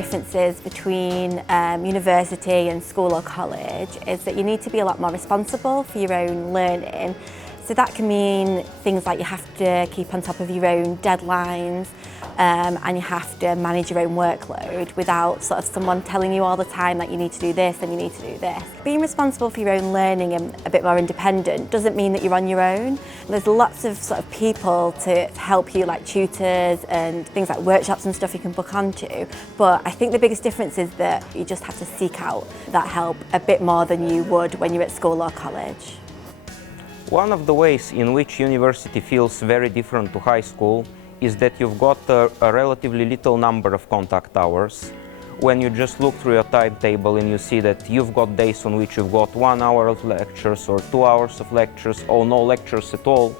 differences between university and school or college is that you need to be a lot more responsible for your own learning. So that can mean things like you have to keep on top of your own deadlines and you have to manage your own workload without sort of someone telling you all the time that you need to do this and you need to do this. Being responsible for your own learning and a bit more independent doesn't mean that you're on your own. There's lots of sort of people to help you, like tutors and things like workshops and stuff you can book onto. But I think the biggest difference is that you just have to seek out that help a bit more than you would when you're at school or college. One of the ways in which university feels very different to high school is that you've got a relatively little number of contact hours. When you just look through your timetable and you see that you've got days on which you've got 1 hour of lectures or 2 hours of lectures or no lectures at all,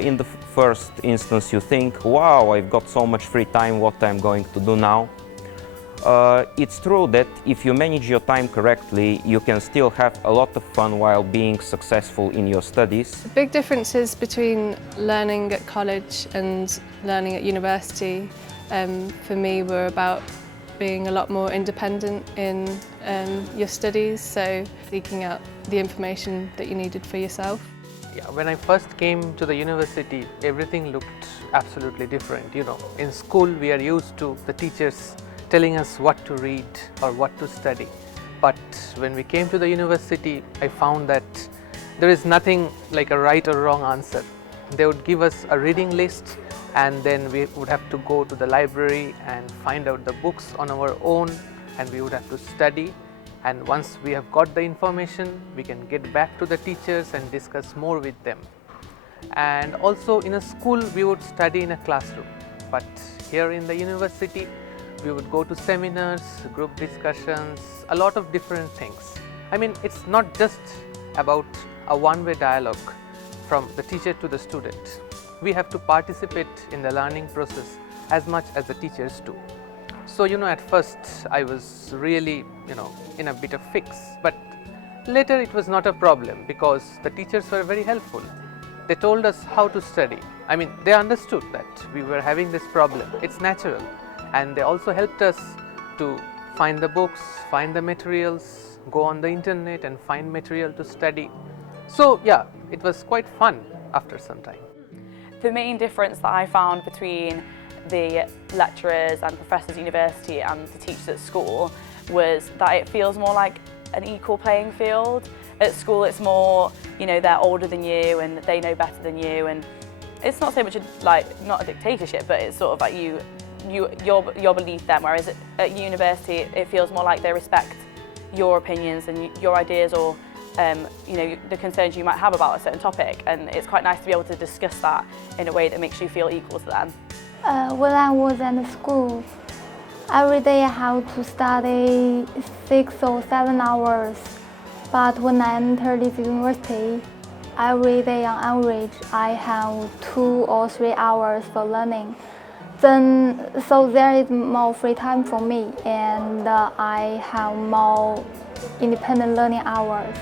in the first instance you think, wow, I've got so much free time, what I'm going to do now. It's true that if you manage your time correctly, you can still have a lot of fun while being successful in your studies. The big differences between learning at college and learning at university for me were about being a lot more independent in your studies, so seeking out the information that you needed for yourself. Yeah, when I first came to the university, everything looked absolutely different. You know, in school we are used to the teachers telling us what to read or what to study. But when we came to the university, I found that there is nothing like a right or wrong answer. They would give us a reading list and then we would have to go to the library and find out the books on our own, and we would have to study. And once we have got the information, we can get back to the teachers and discuss more with them. And also in a school, we would study in a classroom. But here in the university, we would go to seminars, group discussions, a lot of different things. I mean, it's not just about a one-way dialogue from the teacher to the student. We have to participate in the learning process as much as the teachers do. So, at first I was really, in a bit of fix, but later it was not a problem because the teachers were very helpful. They told us how to study. I mean, they understood that we were having this problem. It's natural. And they also helped us to find the books, find the materials, go on the internet and find material to study. So yeah, it was quite fun after some time. The main difference that I found between the lecturers and professors at university and the teachers at school was that it feels more like an equal playing field. At school it's more, they're older than you and they know better than you, and it's not so much not a dictatorship, but it's sort of like your belief then, whereas at university it feels more like they respect your opinions and your ideas or the concerns you might have about a certain topic, and it's quite nice to be able to discuss that in a way that makes you feel equal to them. When I was at school, every day I had to study 6 or 7 hours, but when I entered this university, every day on average I have 2 or 3 hours for learning. So there is more free time for me, and I have more independent learning hours.